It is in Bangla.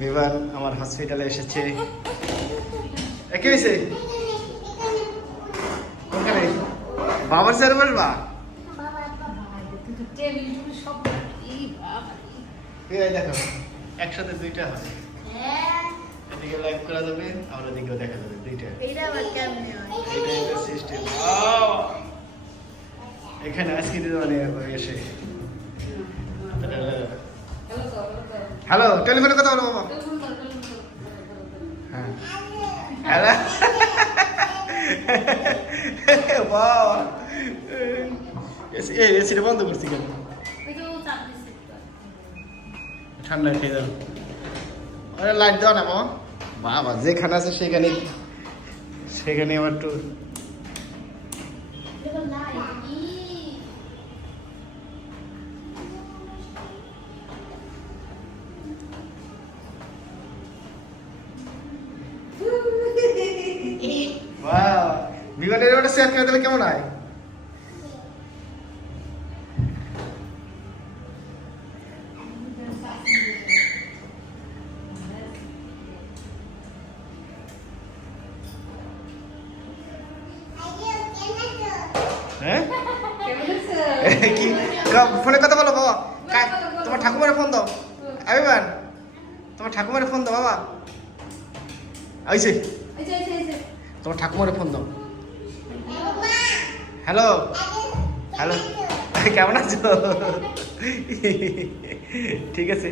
বিমান আমার হসপিটালে এসেছে। কি হয়েছে? কোনখানে? বাবার চেয়ারে বসবা? দেখো একসাথে দুইটা হবে, এদিকে লাইভ করা যাবে আর ওদিকেও দেখা যাবে দুইটা। এটা সিস্টেম। এখানে আজকে মানে এসে হ্যালো, টেলিফোনে কথা বলো বাবা। হ্যাঁ হ্যালো বাবা, এসিটা বন্ধ করছি কেন? ঠান্ডা খেয়ে যাও। লাইট দাও না বাবা। বাবা যেখানে আছে সেখানে সেখানে আমার একটু বিমানের ওটা শেয়ার করে দিলে কেমন হয়? হ্যাঁ কি ফোনে কথা বলো বাবা? তোমার ঠাকুমারে ফোন দাও। আবিবান তোমার ঠাকুমারে ফোন দাও বাবা। আইছে তোমার ঠাকুমারে ফোন দাও। হ্যালো হ্যালো, কেমন আছো? ঠিক আছে।